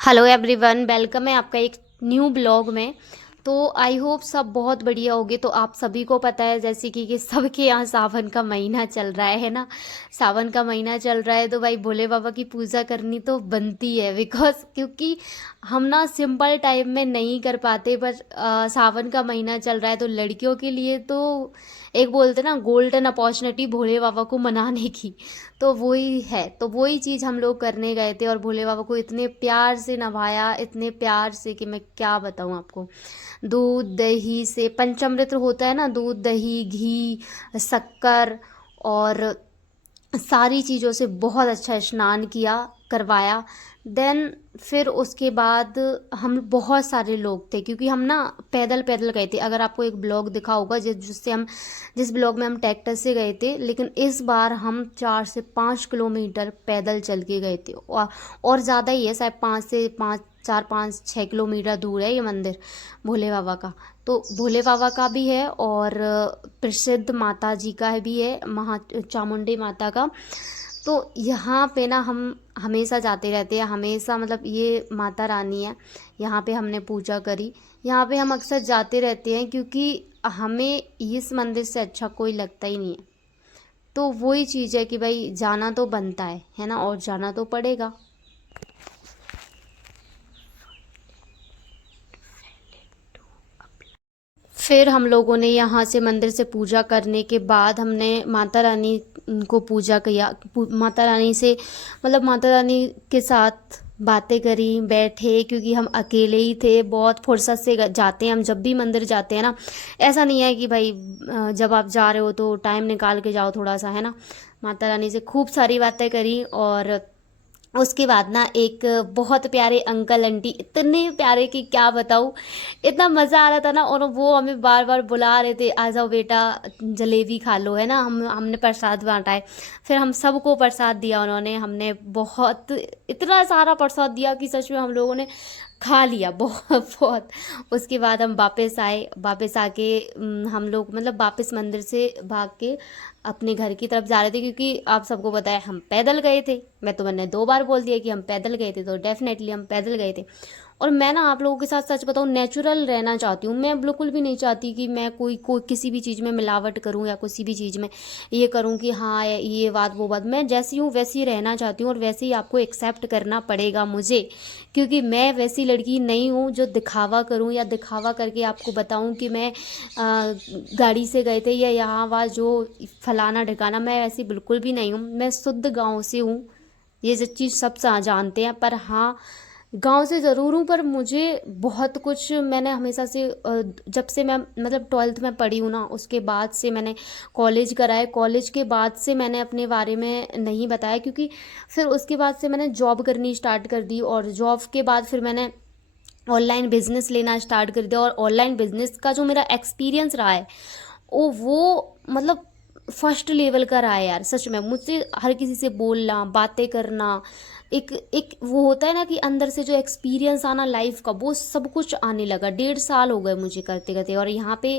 Hello everyone, welcome है आपका एक न्यू ब्लॉग में। तो आई होप सब बहुत बढ़िया होगे। तो आप सभी को पता है जैसे कि सबके यहाँ सावन का महीना चल रहा है ना। सावन का महीना चल रहा है तो भाई भोले बाबा की पूजा करनी तो बनती है, बिकॉज क्योंकि हम ना सिंपल टाइम में नहीं कर पाते, पर सावन का महीना चल रहा है तो लड़कियों के लिए तो एक बोलते ना गोल्डन अपॉर्चुनिटी भोले बाबा को मनाने की। तो वही है, तो वही चीज़ हम लोग करने गए थे और भोले बाबा को इतने प्यार से नभाया, इतने प्यार से कि मैं क्या बताऊँ आपको। दूध दही से पंचामृत होता है ना, दूध दही घी शक्कर और सारी चीज़ों से बहुत अच्छा स्नान किया, करवाया। देन फिर उसके बाद हम बहुत सारे लोग थे क्योंकि हम ना पैदल पैदल गए थे। अगर आपको एक ब्लॉग दिखा होगा जिस ब्लॉग में हम ट्रैक्टर से गए थे, लेकिन इस बार हम 4 से 5 किलोमीटर पैदल चल के गए थे। और ज़्यादा ही है, शायद 5 5 6 किलोमीटर दूर है ये मंदिर भोले बाबा का। तो भोले बाबा का भी है और प्रसिद्ध माता जी का भी है, महा चामुंडी माता का। तो यहाँ पे ना हम हमेशा जाते रहते हैं, हमेशा मतलब ये माता रानी है, यहाँ पे हमने पूजा करी। यहाँ पे हम अक्सर जाते रहते हैं क्योंकि हमें इस मंदिर से अच्छा कोई लगता ही नहीं है। तो वही चीज़ है कि भाई जाना तो बनता है ना, और जाना तो पड़ेगा। फिर हम लोगों ने यहाँ से मंदिर से पूजा करने के बाद हमने माता रानी को पूजा किया। माता रानी से मतलब माता रानी के साथ बातें करी, बैठे, क्योंकि हम अकेले ही थे। बहुत फुर्सत से जाते हैं हम, जब भी मंदिर जाते हैं ना। ऐसा नहीं है कि भाई जब आप जा रहे हो तो टाइम निकाल के जाओ थोड़ा सा, है ना। माता रानी से खूब सारी बातें करी और उसके बाद ना एक बहुत प्यारे अंकल आंटी, इतने प्यारे कि क्या बताऊँ। इतना मज़ा आ रहा था ना, और वो हमें बार बार बुला रहे थे, आ जाओ बेटा जलेबी खा लो, है ना। हमने प्रसाद बांटा है, फिर हम सबको प्रसाद दिया उन्होंने। हमने बहुत इतना सारा प्रसाद दिया कि सच में हम लोगों ने खा लिया बहुत बहुत। उसके बाद हम वापस आए, वापस आके हम लोग मतलब वापस मंदिर से भाग के अपने घर की तरफ जा रहे थे, क्योंकि आप सबको पता है हम पैदल गए थे। मैं तो मैंने 2 बार बोल दिया कि हम पैदल गए थे, तो डेफिनेटली हम पैदल गए थे। और मैं ना आप लोगों के साथ सच बताऊँ, नेचुरल रहना चाहती हूँ। मैं बिल्कुल भी नहीं चाहती कि मैं कोई किसी भी चीज़ में मिलावट करूँ या किसी भी चीज़ में ये करूँ कि हाँ ये बात वो बात। मैं जैसी हूँ वैसी ही रहना चाहती हूँ और वैसे ही आपको एक्सेप्ट करना पड़ेगा मुझे, क्योंकि मैं वैसी लड़की नहीं हूँ जो दिखावा करूँ या दिखावा करके आपको बताऊँ कि मैं गाड़ी से गए थे या यहाँ वहाँ जो फलाना ढिकाना। मैं ऐसी बिल्कुल भी नहीं हूँ, मैं शुद्ध गांव से हूँ। ये जो चीज़ सब जानते हैं, पर हाँ गांव से ज़रूर हूँ, पर मुझे बहुत कुछ मैंने हमेशा से जब से मैं मतलब 12th में पढ़ी हूँ ना, उसके बाद से मैंने कॉलेज करा है। कॉलेज के बाद से मैंने अपने बारे में नहीं बताया, क्योंकि फिर उसके बाद से मैंने जॉब करनी स्टार्ट कर दी, और जॉब के बाद फिर मैंने ऑनलाइन बिजनेस लेना स्टार्ट कर दिया। और ऑनलाइन बिजनेस का जो मेरा एक्सपीरियंस रहा है वो मतलब फर्स्ट लेवल का रहा है यार। सच में मुझसे हर किसी से बोलना, बातें करना, एक एक वो होता है ना कि अंदर से जो एक्सपीरियंस आना लाइफ का, वो सब कुछ आने लगा। 1.5 साल हो गए मुझे करते करते। और यहाँ पे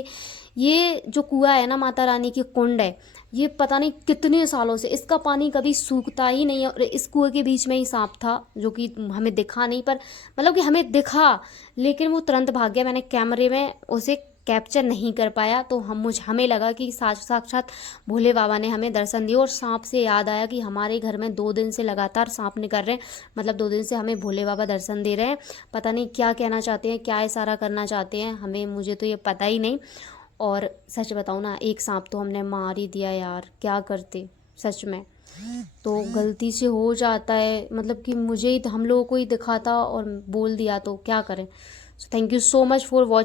ये जो कुआं है ना, माता रानी की कुंड है, ये पता नहीं कितने सालों से इसका पानी कभी सूखता ही नहीं है। और इस कुएं के बीच में ही सांप था, जो कि हमें दिखा नहीं, पर मतलब कि हमें दिखा, लेकिन वो तुरंत भाग गया। मैंने कैमरे में उसे कैप्चर नहीं कर पाया। तो हमें लगा कि साक्षात भोले बाबा ने हमें दर्शन दिया। और सांप से याद आया कि हमारे घर में 2 दिन से लगातार सांप निकल रहे हैं, मतलब 2 दिन से हमें भोले बाबा दर्शन दे रहे हैं। पता नहीं क्या कहना चाहते हैं, क्या इशारा करना चाहते हैं हमें, मुझे तो ये पता ही नहीं। और सच बताऊँ ना, एक सांप तो हमने मार ही दिया यार, क्या करते सच में। तो गलती से हो जाता है, मतलब कि मुझे ही हम लोगों को ही दिखा था और बोल दिया, तो क्या करें। So thank you so much for watching.